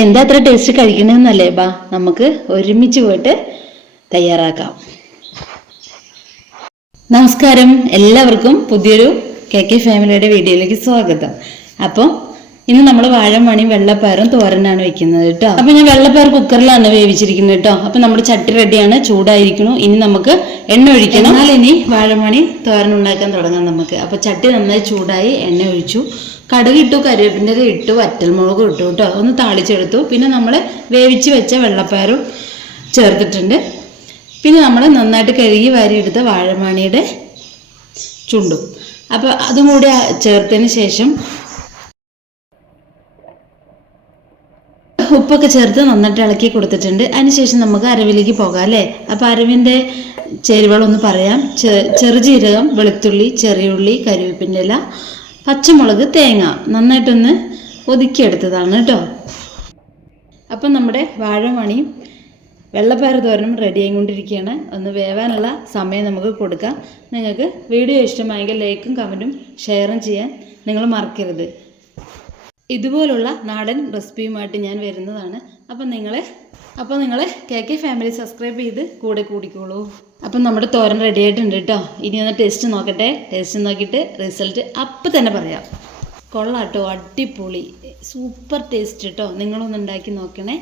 എന്താ അത്ര ടേസ്റ്റ് കഴിക്കണമെന്നല്ലേ? ബാ നമുക്ക് ഒരുമിച്ച് പോയിട്ട് തയ്യാറാക്കാം. നമസ്കാരം, എല്ലാവർക്കും പുതിയൊരു KK ഫാമിലിയുടെ വീഡിയോയിലേക്ക് സ്വാഗതം. അപ്പം ഇന്ന് നമ്മൾ വാഴമണിയും വെള്ളപ്പയറും തോരനാണ് വെക്കുന്നത് കേട്ടോ. അപ്പൊ ഞാൻ വെള്ളപ്പയർ കുക്കറിലാണ് വേവിച്ചിരിക്കുന്നത് കേട്ടോ. അപ്പൊ നമ്മുടെ ചട്ടി റെഡിയാണ്, ചൂടായിരിക്കണു. ഇനി നമുക്ക് എണ്ണ ഒഴിക്കണം. എന്നാൽ ഇനി വാഴമണി തോരൻ ഉണ്ടാക്കാൻ തുടങ്ങാം നമുക്ക്. അപ്പൊ ചട്ടി നന്നായി ചൂടായി, എണ്ണ ഒഴിച്ചു, കടുക് ഇട്ടു, കരിവേപ്പിൻ്റെ ഇട്ടു, വറ്റൽമുളക് ഇട്ടു കേട്ടോ. ഒന്ന് താളിച്ചെടുത്തു. പിന്നെ നമ്മൾ വേവിച്ച് വെച്ച വെള്ളപ്പയറും ചേർത്തിട്ടുണ്ട്. പിന്നെ നമ്മൾ നന്നായിട്ട് കഴുകി വാരിയെടുത്ത വാഴമണിയുടെ ചുണ്ടും, അപ്പോൾ അതും കൂടി ചേർത്തതിന് ശേഷം ഉപ്പൊക്കെ ചേർത്ത് നന്നായിട്ട് ഇളക്കി കൊടുത്തിട്ടുണ്ട്. അതിനുശേഷം നമുക്ക് അരവിലേക്ക് പോകാം അല്ലേ? അപ്പോൾ അരവിൻ്റെ ചേരുവകളൊന്ന് പറയാം. ചെറുജീരകം, വെളുത്തുള്ളി, ചെറിയുള്ളി, കരിവേപ്പിൻ്റെ ഇല, പച്ചമുളക്, തേങ്ങ നന്നായിട്ടൊന്ന് ഒതുക്കിയെടുത്തതാണ് കേട്ടോ. അപ്പം നമ്മുടെ വാഴമണിയും വെള്ളപ്പയർ തോരനും റെഡി ആയിക്കൊണ്ടിരിക്കുകയാണ്. ഒന്ന് വേവാനുള്ള സമയം നമുക്ക് കൊടുക്കാം. നിങ്ങൾക്ക് വീഡിയോ ഇഷ്ടമായെങ്കിൽ ലൈക്കും കമൻറ്റും ഷെയറും ചെയ്യാൻ നിങ്ങൾ മറക്കരുത്. ഇതുപോലുള്ള നാടൻ റെസിപ്പിയുമായിട്ട് ഞാൻ വരുന്നതാണ്. അപ്പം നിങ്ങൾ KK ഫാമിലി സബ്സ്ക്രൈബ് ചെയ്ത് കൂടെ കൂടിക്കോളൂ. അപ്പം നമ്മുടെ തോരൻ റെഡി ആയിട്ടുണ്ട് കേട്ടോ. ഇനി ഒന്ന് ടേസ്റ്റ് നോക്കട്ടെ. ടേസ്റ്റ് നോക്കിയിട്ട് റിസൾട്ട് അപ്പം തന്നെ പറയാം. കൊള്ളാട്ടോ, അടിപൊളി, സൂപ്പർ ടേസ്റ്റ് കേട്ടോ. നിങ്ങളൊന്ന് ഉണ്ടാക്കി നോക്കണേ.